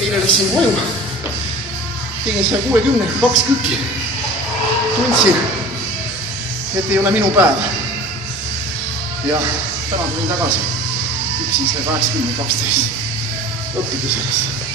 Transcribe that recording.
Eile läksin koju, tegin 160-ga 2 kükki. Tundsin, et ei ole minu päev. Ja täna tulin tagasi, hüppasin 180-12. Õppige sellest.